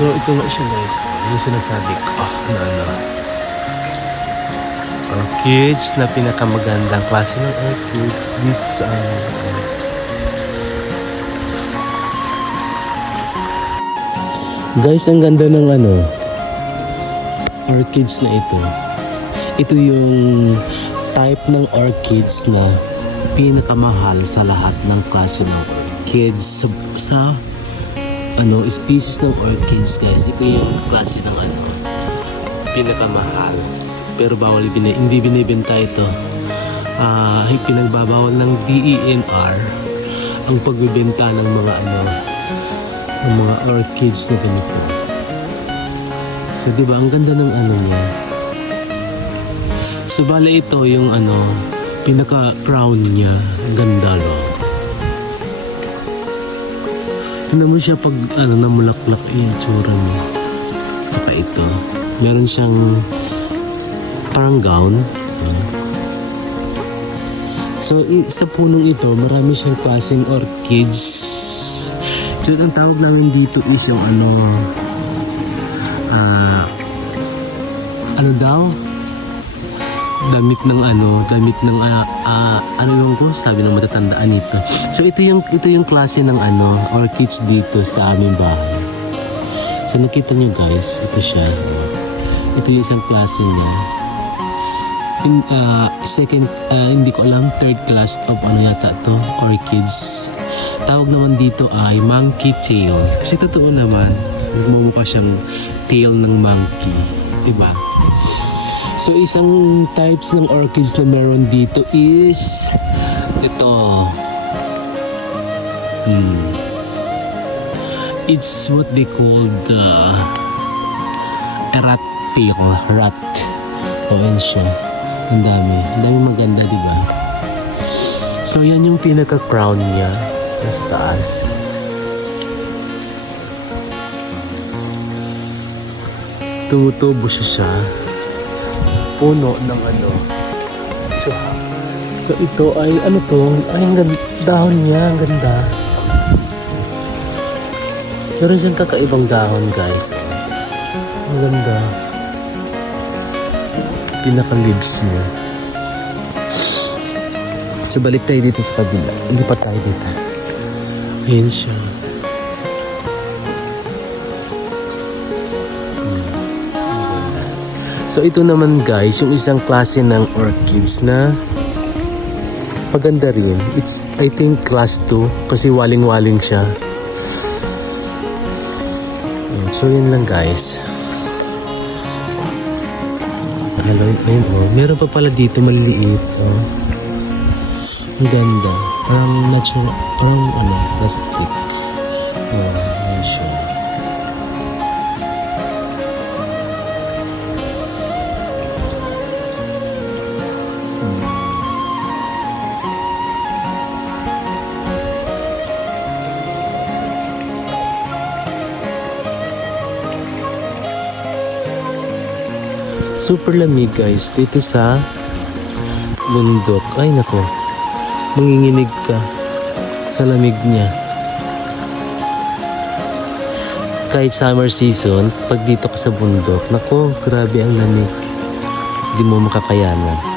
So ito nga siya guys, yung sinasabi ko na orchids na pinakamagandang klase ng orchids dito sa guys, ang ganda ng orchids na ito. Ito yung type ng orchids na pinakamahal sa lahat ng klase ng orchids sa species ng orchids guys. Ito yung klase ng pinakamahal, pero bawal hindi binibenta ito. Pinagbabawal ng DENR ang pagbebenta ng mga orchids na ganito. So diba ang ganda ng niya. So bale ito yung pinaka crown niya. Ang ganda Tignan mo siya pag namulaklak yung tsura niya. Saka ito, meron siyang parang gown. So sa punong ito, marami siyang klaseng orchids. So ang tawag namin dito is yung damit ng yung ko sabi ng matatandaan ito. So ito yung klase ng orchids dito sa aming bahay. So nakita nyo guys, ito siya. Ito yung isang klase niya. Second, hindi ko alam, third class of yata to, orchids. Tawag naman dito ay monkey tail. Kasi totoo naman, nagmumukha siyang tail ng monkey, diba? So isang types ng orchids na meron dito is ito. It's what they call the rat tail. Rat. O yan siya. Ang dami maganda, diba? So yan yung pinaka-crown niya nasa taas. Tumutubo siya. Puno ng So ito ay ay ang ganda, dahon niya, ang ganda. Meron siyang kakaibang dahon guys. Ang ganda. Pinaka-leaves niya. So balik tayo dito sa kabila. Lipat tayo dito. Ayan siya. So ito naman guys, yung isang klase ng orchids na maganda rin. It's I think class 2 kasi waling-waling siya. So yun lang guys. Hello, ayun meron pa pala dito maliliit. Ang ganda. Parang natural, parang plastic. Ayun siya. Super lamig guys dito sa bundok. Ay nako, manginginig ka sa lamig niya. Kahit summer season, pag dito ka sa bundok, nako, grabe ang lamig. Hindi mo makakayanan.